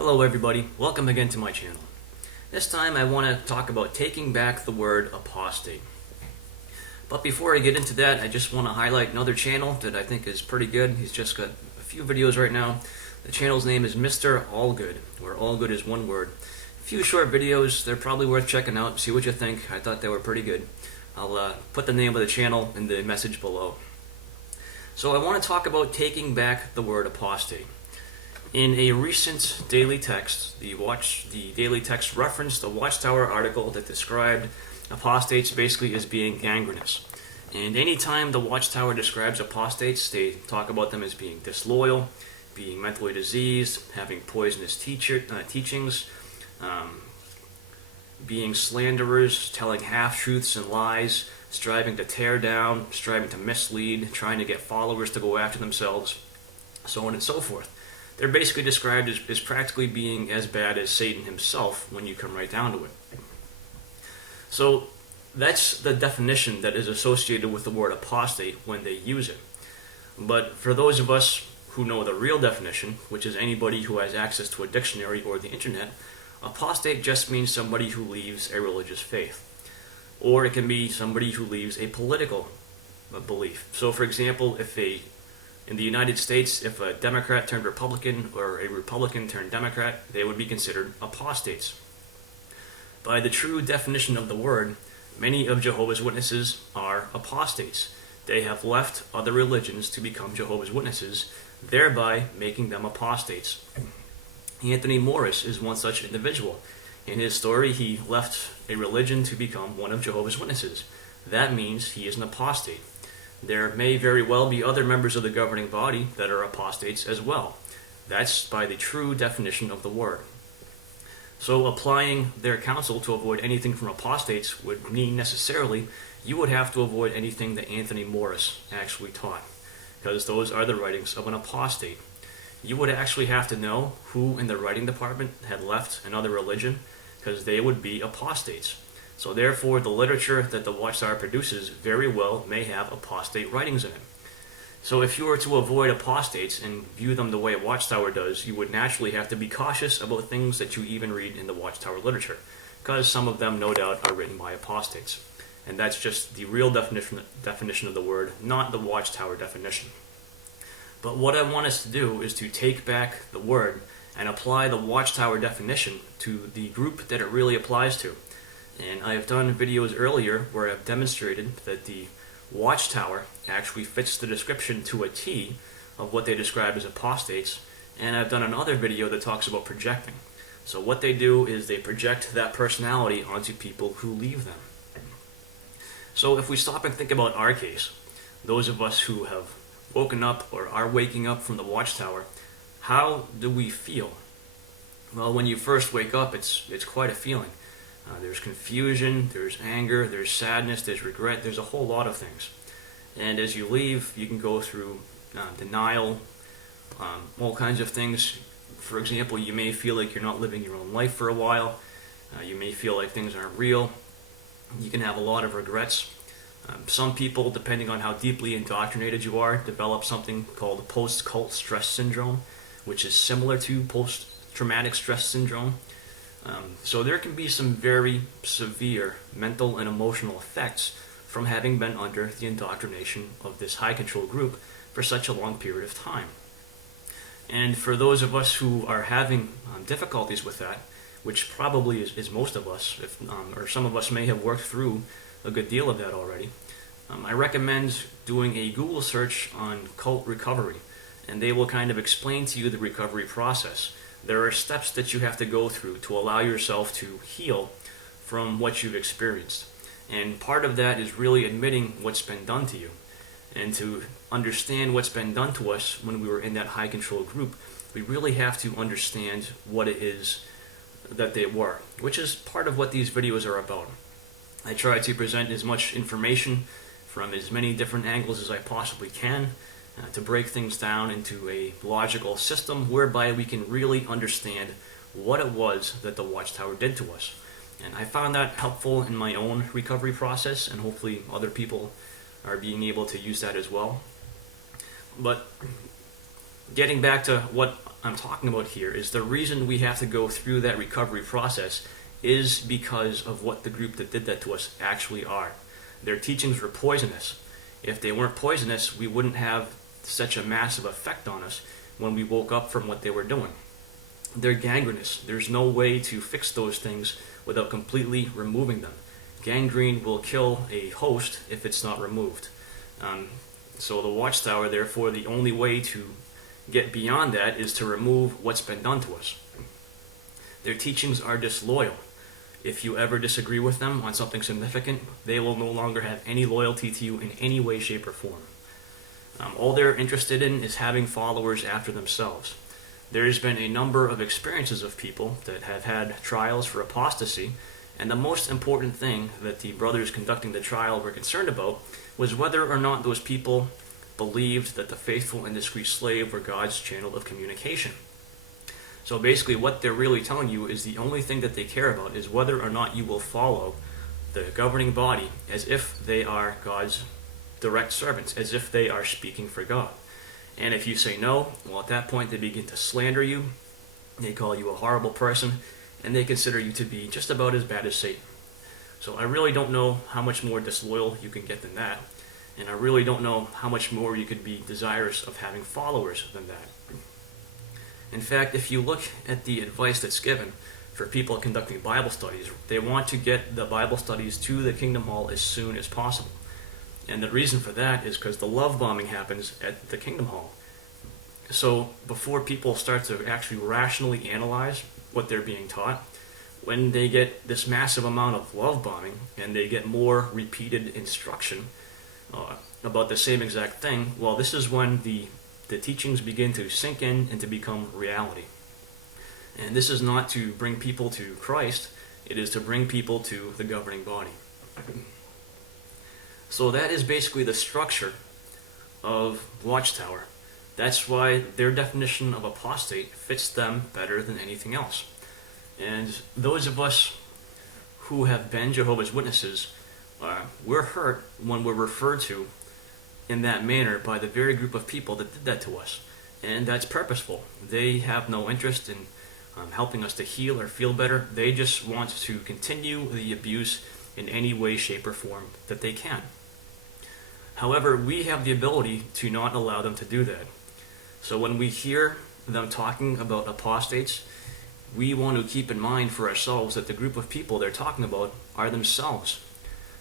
Hello everybody, welcome again to my channel. This time I want to talk about taking back the word apostate. But before I get into that, I just want to highlight another channel that I think is pretty good. He's just got a few videos right now. The channel's name is Mr. Allgood, where Allgood is one word. A few short videos, they're probably worth checking out, see what you think. I thought they were pretty good. I'll put the name of the channel in the message below. So I want to talk about taking back the word apostate. In a recent daily text, the daily text referenced a Watchtower article that described apostates basically as being gangrenous. And anytime the Watchtower describes apostates, they talk about them as being disloyal, being mentally diseased, having poisonous teachings, being slanderers, telling half-truths and lies, striving to tear down, striving to mislead, trying to get followers to go after themselves, so on and so forth. They're basically described as practically being as bad as Satan himself when you come right down to it. So that's the definition that is associated with the word apostate when they use it. But for those of us who know the real definition, which is anybody who has access to a dictionary or the internet, apostate just means somebody who leaves a religious faith. Or it can be somebody who leaves a political belief. So for example, in the United States, if a Democrat turned Republican or a Republican turned Democrat, they would be considered apostates. By the true definition of the word, many of Jehovah's Witnesses are apostates. They have left other religions to become Jehovah's Witnesses, thereby making them apostates. Anthony Morris is one such individual. In his story, he left a religion to become one of Jehovah's Witnesses. That means he is an apostate. There may very well be other members of the governing body that are apostates as well. That's by the true definition of the word. So applying their counsel to avoid anything from apostates would mean necessarily you would have to avoid anything that Anthony Morris actually taught, because those are the writings of an apostate. You would actually have to know who in the writing department had left another religion, because they would be apostates. So therefore, the literature that the Watchtower produces very well may have apostate writings in it. So if you were to avoid apostates and view them the way Watchtower does, you would naturally have to be cautious about things that you even read in the Watchtower literature, because some of them, no doubt, are written by apostates. And that's just the real definition of the word, not the Watchtower definition. But what I want us to do is to take back the word and apply the Watchtower definition to the group that it really applies to. And I have done videos earlier where I've demonstrated that the Watchtower actually fits the description to a T of what they describe as apostates, and I've done another video that talks about projecting. So what they do is they project that personality onto people who leave them. So if we stop and think about our case, those of us who have woken up or are waking up from the Watchtower, how do we feel? Well, when you first wake up, it's quite a feeling. There's confusion, there's anger, there's sadness, there's regret, there's a whole lot of things. And as you leave, you can go through denial, all kinds of things. For example, you may feel like you're not living your own life for a while. You may feel like things aren't real. You can have a lot of regrets. Some people, depending on how deeply indoctrinated you are, develop something called post-cult stress syndrome, which is similar to post-traumatic stress syndrome. So there can be some very severe mental and emotional effects from having been under the indoctrination of this high control group for such a long period of time. And for those of us who are having difficulties with that, which probably is most of us, or some of us may have worked through a good deal of that already, I recommend doing a Google search on cult recovery, and they will kind of explain to you the recovery process. There are steps that you have to go through to allow yourself to heal from what you've experienced. And part of that is really admitting what's been done to you. And to understand what's been done to us when we were in that high control group, we really have to understand what it is that they were, which is part of what these videos are about. I try to present as much information from as many different angles as I possibly can, to break things down into a logical system whereby we can really understand what it was that the Watchtower did to us. And I found that helpful in my own recovery process, and hopefully other people are being able to use that as well. But getting back to what I'm talking about here is the reason we have to go through that recovery process is because of what the group that did that to us actually are. Their teachings were poisonous. If they weren't poisonous, we wouldn't have such a massive effect on us when we woke up from what they were doing. They're gangrenous. There's no way to fix those things without completely removing them. Gangrene will kill a host if it's not removed. So the Watchtower, therefore, the only way to get beyond that is to remove what's been done to us. Their teachings are disloyal. If you ever disagree with them on something significant, they will no longer have any loyalty to you in any way, shape, or form. All they're interested in is having followers after themselves. There's been a number of experiences of people that have had trials for apostasy, and the most important thing that the brothers conducting the trial were concerned about was whether or not those people believed that the faithful and discreet slave were God's channel of communication. So basically what they're really telling you is the only thing that they care about is whether or not you will follow the governing body as if they are God's direct servants, as if they are speaking for God. And if you say no, well, at that point they begin to slander you, they call you a horrible person, and they consider you to be just about as bad as Satan. So I really don't know how much more disloyal you can get than that, and I really don't know how much more you could be desirous of having followers than that. In fact, if you look at the advice that's given for people conducting Bible studies, they want to get the Bible studies to the Kingdom Hall as soon as possible. And the reason for that is because the love bombing happens at the Kingdom Hall. So before people start to actually rationally analyze what they're being taught, when they get this massive amount of love bombing and they get more repeated instruction about the same exact thing, well, this is when the teachings begin to sink in and to become reality. And this is not to bring people to Christ, it is to bring people to the governing body. So that is basically the structure of Watchtower. That's why their definition of apostate fits them better than anything else. And those of us who have been Jehovah's Witnesses, we're hurt when we're referred to in that manner by the very group of people that did that to us. And that's purposeful. They have no interest in helping us to heal or feel better. They just want to continue the abuse in any way, shape, or form that they can. However, we have the ability to not allow them to do that. So when we hear them talking about apostates, we want to keep in mind for ourselves that the group of people they're talking about are themselves.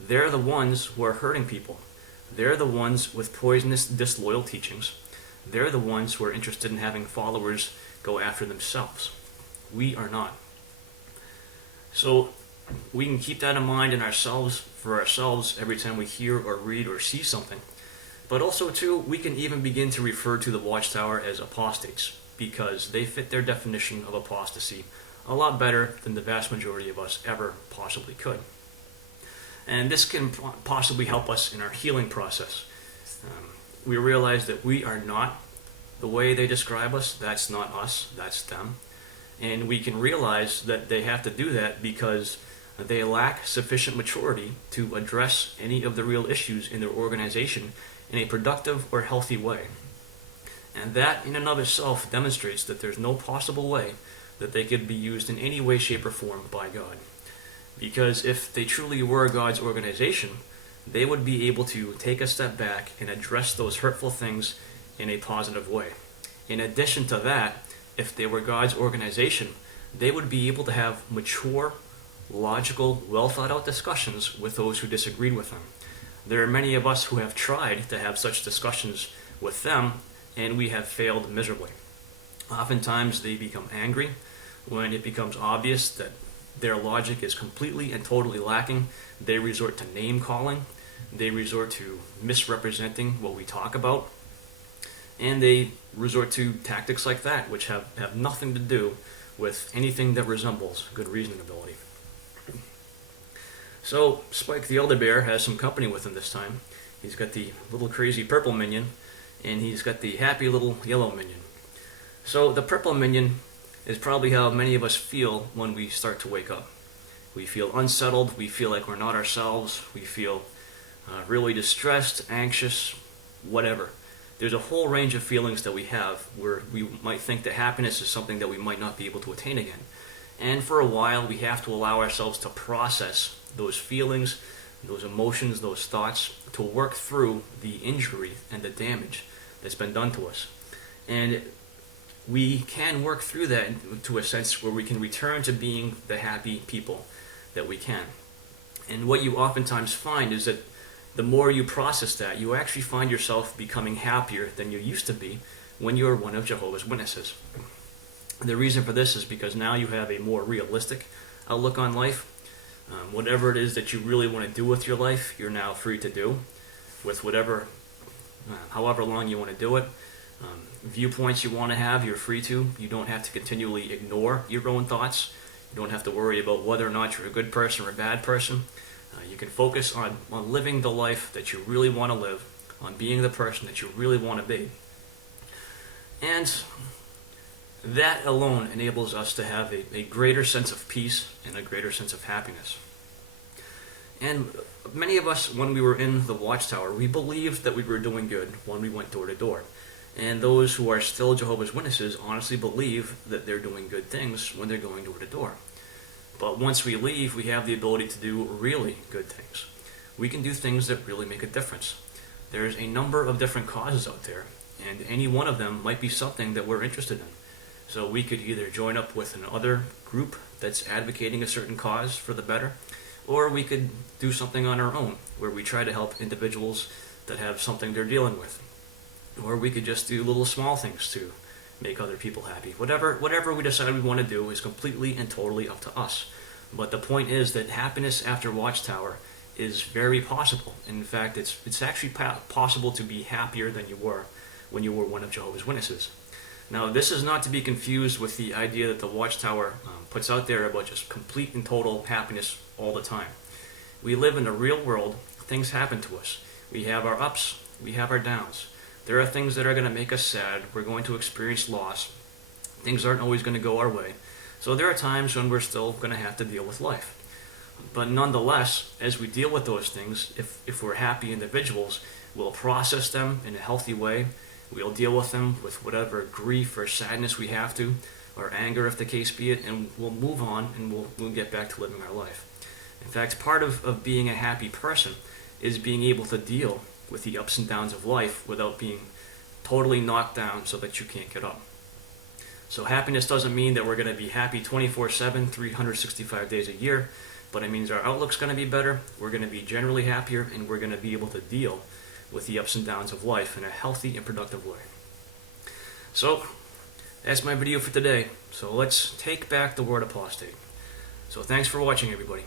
They're the ones who are hurting people. They're the ones with poisonous, disloyal teachings. They're the ones who are interested in having followers go after themselves. We are not. So we can keep that in mind for ourselves every time we hear or read or see something. But also, too, we can even begin to refer to the Watchtower as apostates, because they fit their definition of apostasy a lot better than the vast majority of us ever possibly could. And this can possibly help us in our healing process. We realize that we are not the way they describe us. That's not us, that's them. And we can realize that they have to do that because they lack sufficient maturity to address any of the real issues in their organization in a productive or healthy way. And that in and of itself demonstrates that there's no possible way that they could be used in any way, shape, or form by God. Because if they truly were God's organization, they would be able to take a step back and address those hurtful things in a positive way. In addition to that, if they were God's organization, they would be able to have mature, logical, well thought out discussions with those who disagreed with them. There are many of us who have tried to have such discussions with them, and we have failed miserably. Oftentimes they become angry when it becomes obvious that their logic is completely and totally lacking. They resort to name calling. They resort to misrepresenting what we talk about. And they resort to tactics like that, which have nothing to do with anything that resembles good reasoning ability. So Spike the Elder Bear has some company with him this time. He's got the little crazy purple minion, and he's got the happy little yellow minion. So the purple minion is probably how many of us feel when we start to wake up. We feel unsettled, we feel like we're not ourselves, we feel really distressed, anxious, whatever. there's a whole range of feelings that we have where we might think that happiness is something that we might not be able to attain again. And for a while, we have to allow ourselves to process those feelings, those emotions, those thoughts, to work through the injury and the damage that's been done to us. And we can work through that to a sense where we can return to being the happy people that we can. And what you oftentimes find is that the more you process that, you actually find yourself becoming happier than you used to be when you were one of Jehovah's Witnesses. The reason for this is because now you have a more realistic outlook on life. Whatever it is that you really want to do with your life, you're now free to do with however long you want to do it. Viewpoints you want to have, you're free to. You don't have to continually ignore your own thoughts. You don't have to worry about whether or not you're a good person or a bad person. You can focus on living the life that you really want to live, on being the person that you really want to be. And that alone enables us to have a greater sense of peace and a greater sense of happiness. And many of us, when we were in the Watchtower, we believed that we were doing good when we went door to door. And those who are still Jehovah's Witnesses honestly believe that they're doing good things when they're going door to door. But once we leave, we have the ability to do really good things. We can do things that really make a difference. There's a number of different causes out there, and any one of them might be something that we're interested in. So we could either join up with another group that's advocating a certain cause for the better, or we could do something on our own, where we try to help individuals that have something they're dealing with. Or we could just do little small things to make other people happy. Whatever we decide we want to do is completely and totally up to us. But the point is that happiness after Watchtower is very possible. In fact, it's actually possible to be happier than you were when you were one of Jehovah's Witnesses. Now, this is not to be confused with the idea that the Watchtower puts out there about just complete and total happiness all the time. We live in a real world. Things happen to us. We have our ups, we have our downs. There are things that are going to make us sad. We're going to experience loss. Things aren't always going to go our way. So there are times when we're still going to have to deal with life. But nonetheless, as we deal with those things, if we're happy individuals, we'll process them in a healthy way. We'll deal with them with whatever grief or sadness we have to, or anger if the case be it, and we'll move on and we'll get back to living our life. In fact, part of being a happy person is being able to deal with the ups and downs of life without being totally knocked down so that you can't get up. So happiness doesn't mean that we're going to be happy 24/7, 365 days a year, but it means our outlook's going to be better, we're going to be generally happier, and we're going to be able to deal with the ups and downs of life in a healthy and productive way. So, that's my video for today. So let's take back the word apostate. So thanks for watching, everybody.